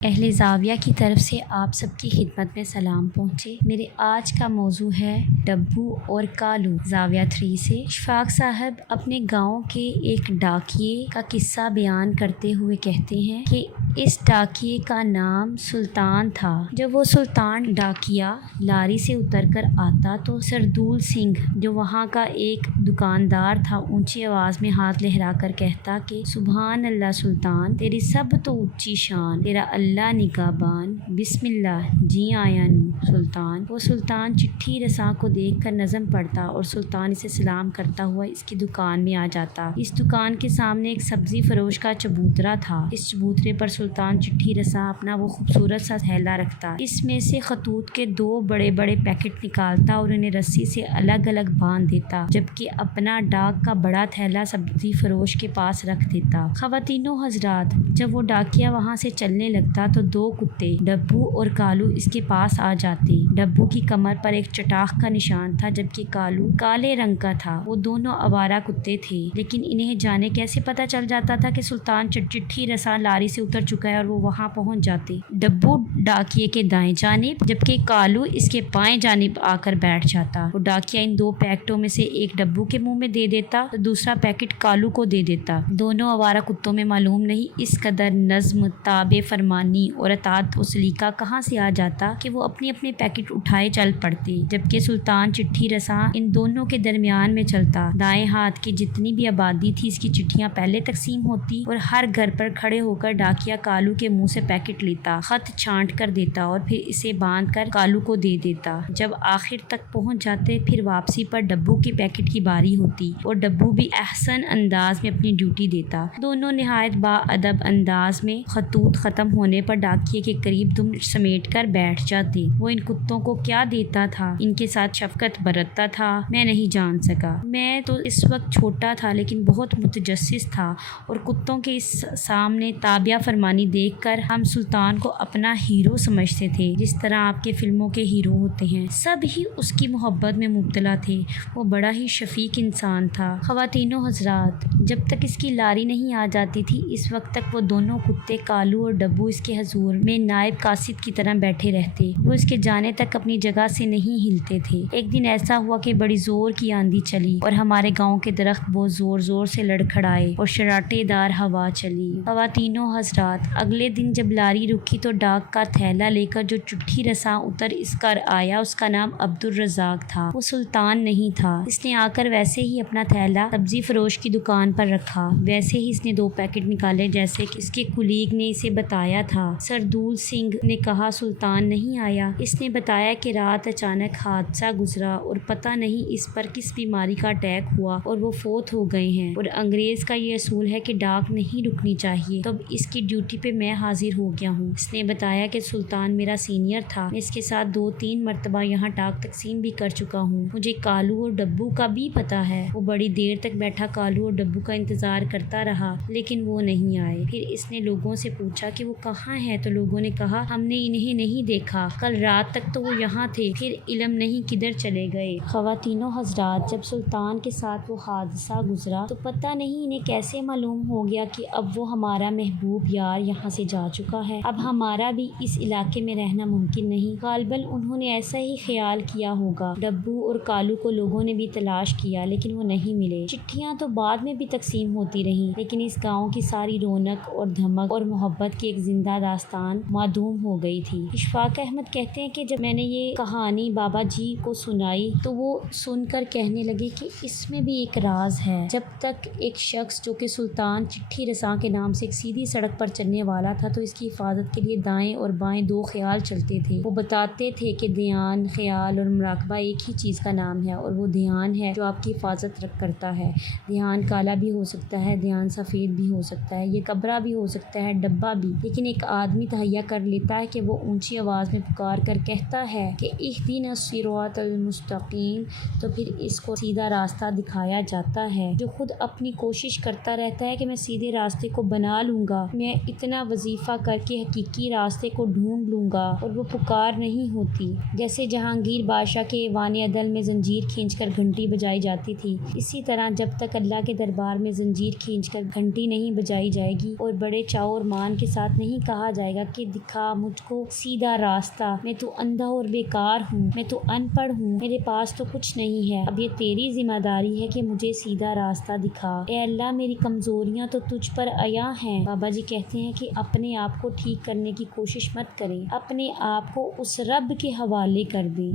اہل زاویہ کی طرف سے آپ سب کی خدمت میں سلام پہنچے۔ میرے آج کا موضوع ہے ڈبو اور کالو، زاویہ 3 سے۔ اشفاق صاحب اپنے گاؤں کے ایک ڈاکیے کا قصہ بیان کرتے ہوئے کہتے ہیں کہ اس ڈاکیے کا نام سلطان تھا۔ جب وہ سلطان ڈاکیا لاری سے اتر کر آتا تو سردول سنگھ جو وہاں کا ایک دکاندار تھا اونچی آواز میں ہاتھ لہرا کر کہتا کہ سبحان اللہ سلطان، تیری سب تو اونچی شان، تیرا اللہ نگہبان، بسم اللہ جی آیا نو سلطان۔ وہ سلطان چٹھی رساں کو دیکھ کر نظم پڑھتا اور سلطان اسے سلام کرتا ہوا اس کی دکان میں آ جاتا۔ اس دکان کے سامنے ایک سبزی فروش کا چبوترا تھا۔ اس چبوترے پر سلطان چٹھی رساں اپنا وہ خوبصورت سا تھیلا رکھتا، اس میں سے خطوط کے 2 بڑے بڑے پیکٹ نکالتا اور انہیں رسی سے الگ الگ باندھ دیتا، جبکہ اپنا ڈاک کا بڑا تھیلا سبزی فروش کے پاس رکھ دیتا۔ خواتین و حضرات، جب وہ ڈاکیا وہاں سے چلنے لگتا تو 2 کتے ڈبو اور کالو اس کے پاس آ جاتے۔ ڈبو کی کمر پر ایک چٹاخ کا نشان تھا جبکہ کالو کالے رنگ کا تھا۔ وہ دونوں آوارہ کتے تھے، لیکن انہیں جانے کیسے پتہ چل جاتا تھا کہ سلطان چٹھی رساں لاری سے اتر چکا ہے اور وہ وہاں پہنچ جاتے۔ ڈبو ڈاکیے کے دائیں جانب جبکہ کالو اس کے بائیں جانب آ کر بیٹھ جاتا۔ وہ ڈاکیا ان 2 پیکٹوں میں سے ایک ڈبو کے منہ میں دے دیتا تو دوسرا پیکٹ کالو کو دے دیتا۔ دونوں آوارہ کتوں میں معلوم نہیں اس قدر نظم، تابع فرمانی اور اطاعت و سلیقہ کہاں سے آ جاتا کہ وہ اپنے اپنے پیکٹ اٹھائے چل پڑتے، جبکہ سلطان چٹھی رساں ان دونوں کے درمیان میں چلتا۔ دائیں ہاتھ کی جتنی بھی آبادی تھی اس کی چٹھیاں پہلے تقسیم ہوتی اور ہر گھر پر کھڑے ہو کر ڈاکیا کالو کے منہ سے پیکٹ لیتا، خط چھانٹ کر دیتا اور پھر اسے باندھ کر کالو کو دے دیتا۔ جب آخر تک پہنچ جاتے پھر واپسی پر ڈبو کے پیکٹ کی باری ہوتی اور ڈبو بھی احسن انداز میں اپنی ڈیوٹی دیتا۔ دونوں نہایت با ادب انداز میں خطوط ختم ہونے پر ڈاکیے کے قریب دم سمیٹ کر بیٹھ جاتے۔ وہ ان کتوں کو کیا دیتا تھا، ان کے ساتھ شفقت برتتا تھا، میں نہیں جان سکا۔ میں تو اس وقت چھوٹا تھا لیکن بہت متجسس تھا اور کتوں کے اس سامنے تابع فرمانی دیکھ کر ہم سلطان کو اپنا ہیرو سمجھتے تھے، جس طرح آپ کے فلموں کے ہیرو ہوتے ہیں۔ سب ہی اس کی محبت میں مبتلا تھے۔ وہ بڑا ہی شفیق انسان تھا۔ خواتین و حضرات، جب تک اس کی لاری نہیں آ جاتی تھی اس وقت تک وہ دونوں کتے کالو اور ڈبو اس کے حضور میں نائب قاصد کی طرح بیٹھے رہتے۔ وہ اس کے جانے تک اپنی جگہ سے نہیں ہلتے تھے۔ ایک دن ایسا ہوا کہ بڑی زور کی آندھی چلی اور ہمارے گاؤں کے درخت بہت زور زور سے لڑکھڑائے اور شراٹے دار ہوا چلی۔ خواتین و حضرات، اگلے دن جب لاری رکی تو ڈاک کا تھیلا لے کر جو چٹھی رساں اتر اس گھر آیا اس کا نام عبدالرزاق تھا۔ وہ سلطان نہیں تھا۔ اس نے آ کر ویسے ہی اپنا تھیلا سبزی فروش کی دکان پر رکھا، ویسے ہی اس نے 2 پیکٹ نکالے جیسے کہ اس کے کلیگ نے اسے بتایا تھا۔ سردول سنگھ نے کہا سلطان نہیں آیا۔ اس نے بتایا کہ رات اچانک حادثہ گزرا اور پتہ نہیں اس پر کس بیماری کا اٹیک ہوا اور وہ فوت ہو گئے ہیں، اور انگریز کا یہ اصول ہے کہ ڈاک نہیں رکنی چاہیے، تو اب اس کی ڈیوٹی پہ میں حاضر ہو گیا ہوں۔ اس نے بتایا کہ سلطان میرا سینئر تھا، میں اس کے ساتھ 2-3 مرتبہ یہاں ڈاک تقسیم بھی کر چکا ہوں، مجھے کالو اور ڈبو کا بھی پتہ ہے۔ وہ بڑی دیر تک بیٹھا کالو اور ڈبو کا انتظار کرتا رہا لیکن وہ نہیں آئے۔ پھر اس نے لوگوں سے پوچھا کہ وہ کہاں ہیں تو لوگوں نے کہا ہم نے انہیں نہیں دیکھا، کل رات تک تو وہ یہاں تھے، پھر علم نہیں کدھر چلے گئے۔ خواتین و حضرات، جب سلطان کے ساتھ وہ حادثہ گزرا تو پتہ نہیں انہیں کیسے معلوم ہو گیا کہ اب وہ ہمارا محبوب یار یہاں سے جا چکا ہے، اب ہمارا بھی اس علاقے میں رہنا ممکن نہیں۔ غالباً انہوں نے ایسا ہی خیال کیا ہوگا۔ ڈبو اور کالو کو لوگوں نے بھی تلاش کیا لیکن وہ نہیں ملے۔ چٹھیاں تو بعد میں بھی تقسیم ہوتی رہیں لیکن اس گاؤں کی ساری رونق اور دھمک اور محبت کی ایک زندہ داستان معدوم ہو گئی تھی۔ اشفاق احمد کہتے ہیں کہ جب میں نے یہ کہانی بابا جی کو سنائی تو وہ سن کر کہنے لگے کہ اس میں بھی ایک راز ہے۔ جب تک ایک شخص جو کہ سلطان چٹھی رساں کے نام سے ایک سیدھی سڑک پر چلنے والا تھا تو اس کی حفاظت کے لیے دائیں اور بائیں 2 خیال چلتے تھے۔ وہ بتاتے تھے کہ دھیان، خیال اور مراقبہ ایک ہی چیز کا نام ہے اور وہ دھیان ہے جو آپ کی حفاظت کرتا ہے۔ دھیان کالا بھی ہو سکتا ہے، دھیان سفید بھی ہو سکتا ہے، یہ کبرا بھی ہو سکتا ہے، ڈبہ بھی، لیکن ایک آدمی تہیا کر لیتا ہے کہ وہ اونچی آواز میں پکار کر کہتا ہے کہ اہدنا الصراط المستقیم، تو پھر اس کو سیدھا راستہ دکھایا جاتا ہے۔ جو خود اپنی کوشش کرتا رہتا ہے کہ میں سیدھے راستے کو بنا لوں گا، میں اتنا وظیفہ کر کے حقیقی راستے کو ڈھونڈ لوں گا، اور وہ پکار نہیں ہوتی۔ جیسے جہانگیر بادشاہ کے ایوان عدل میں زنجیر کھینچ کر گھنٹی بجائی جاتی تھی، اسی طرح جب تک اللہ کے دربار میں زنجیر کھینچ کر گھنٹی نہیں بجائی جائے گی اور بڑے چاؤ اور مان کے ساتھ نہیں کہا جائے گا کہ دکھا مجھ کو سیدھا راستہ، میں تو اندھا اور بیکار ہوں، میں تو ان پڑھ ہوں، میرے پاس تو کچھ نہیں ہے، اب یہ تیری ذمہ داری ہے کہ مجھے سیدھا راستہ دکھا۔ اے اللہ میری کمزوریاں تو تجھ پر عیاں ہیں۔ بابا جی کہتے ہیں کہ اپنے آپ کو ٹھیک کرنے کی کوشش مت کریں، اپنے آپ کو اس رب کے حوالے کر دیں۔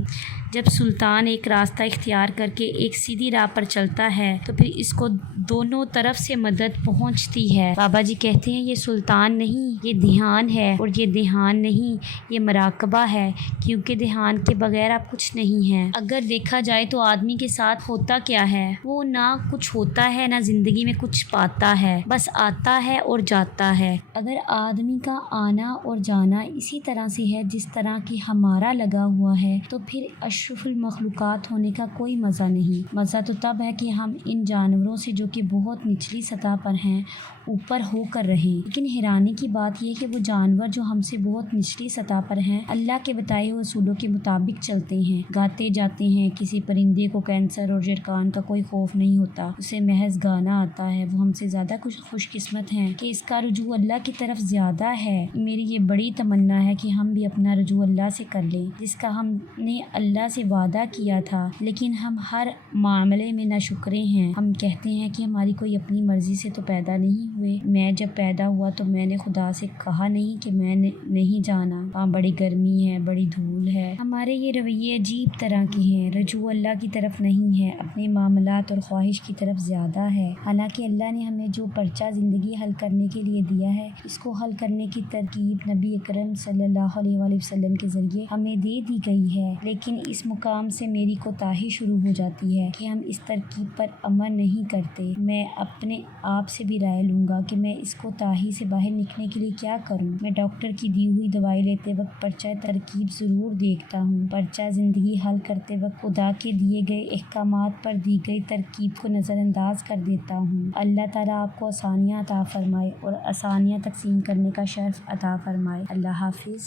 جب سلطان ایک راستہ اختیار کر کے ایک سیدھی راہ پر چلتا ہے تو پھر اس کو دونوں طرف سے مدد پہنچتی ہے۔ بابا جی کہتے ہیں یہ سلطان نہیں، یہ دھیان ہے، اور یہ دھیان نہیں، یہ مراقبہ ہے، کیونکہ دھیان کے بغیر آپ کچھ نہیں ہیں۔ اگر دیکھا جائے تو آدمی کے ساتھ ہوتا کیا ہے، وہ نہ کچھ ہوتا ہے نہ زندگی میں کچھ پاتا ہے، بس آتا ہے اور جاتا ہے۔ اگر آدمی کا آنا اور جانا اسی طرح سے ہے جس طرح کہ ہمارا لگا ہوا ہے تو پھر اشرف المخلوقات ہونے کا کوئی مزہ نہیں۔ مزہ تو تب ہے کہ ہم ان جانوروں سے جو کہ بہت نچلی سطح پر ہیں اوپر ہو کر رہیں۔ لیکن حیرانی کی بات یہ کہ وہ جانور جو ہم سے بہت نچلی سطح پر ہیں اللہ کے بتائے ہوئے اصولوں کے مطابق چلتے ہیں، گاتے جاتے ہیں۔ کسی پرندے کو کینسر اور جرکان کا کوئی خوف نہیں ہوتا، اسے محض گانا آتا ہے۔ وہ ہم سے زیادہ خوش قسمت ہیں کہ اس کا رجوع اللہ کی طرف زیادہ ہے۔ میری یہ بڑی تمنا ہے کہ ہم بھی اپنا رجوع اللہ سے کر لیں جس کا ہم نے اللہ سے وعدہ کیا تھا، لیکن ہم ہر معاملے میں ناشکرے ہیں۔ ہم کہتے ہیں کہ ہماری کوئی اپنی مرضی سے تو پیدا نہیں ہوئے، میں جب پیدا ہوا تو میں نے خدا سے کہا نہیں کہ میں نہیں جانا، وہاں بڑی گرمی ہے، بڑی دھول ہے۔ ہمارے یہ رویے عجیب طرح کے ہیں، رجوع اللہ کی طرف نہیں ہے، اپنے معاملات اور خواہش کی طرف زیادہ ہے۔ حالانکہ اللہ نے ہمیں جو پرچہ زندگی حل کرنے کے لیے دیا ہے اس کو حل کرنے کی ترکیب نبی اکرم صلی اللہ علیہ وآلہ وسلم کے ذریعے ہمیں دے دی گئی ہے، لیکن اس مقام سے میری کوتاہی شروع ہو جاتی ہے کہ ہم اس ترکیب پر عمل نہیں کرتے۔ میں اپنے آپ سے بھی رائے لوں گا کہ میں اس کوتاہی سے باہر نکلنے کے لیے کیا کروں۔ میں ڈاکٹر کی دی ہوئی دوائی لیتے وقت پرچہ ترکیب ضرور دیکھتا ہوں، پرچہ زندگی حل کرتے وقت خدا کے دیے گئے احکامات پر دی گئی ترکیب کو نظر انداز کر دیتا ہوں۔ اللہ تعالیٰ آپ کو آسانیاں عطا فرمائے اور آسانیاں تقسیم کرنے کا شرف عطا فرمائے۔ اللہ حافظ۔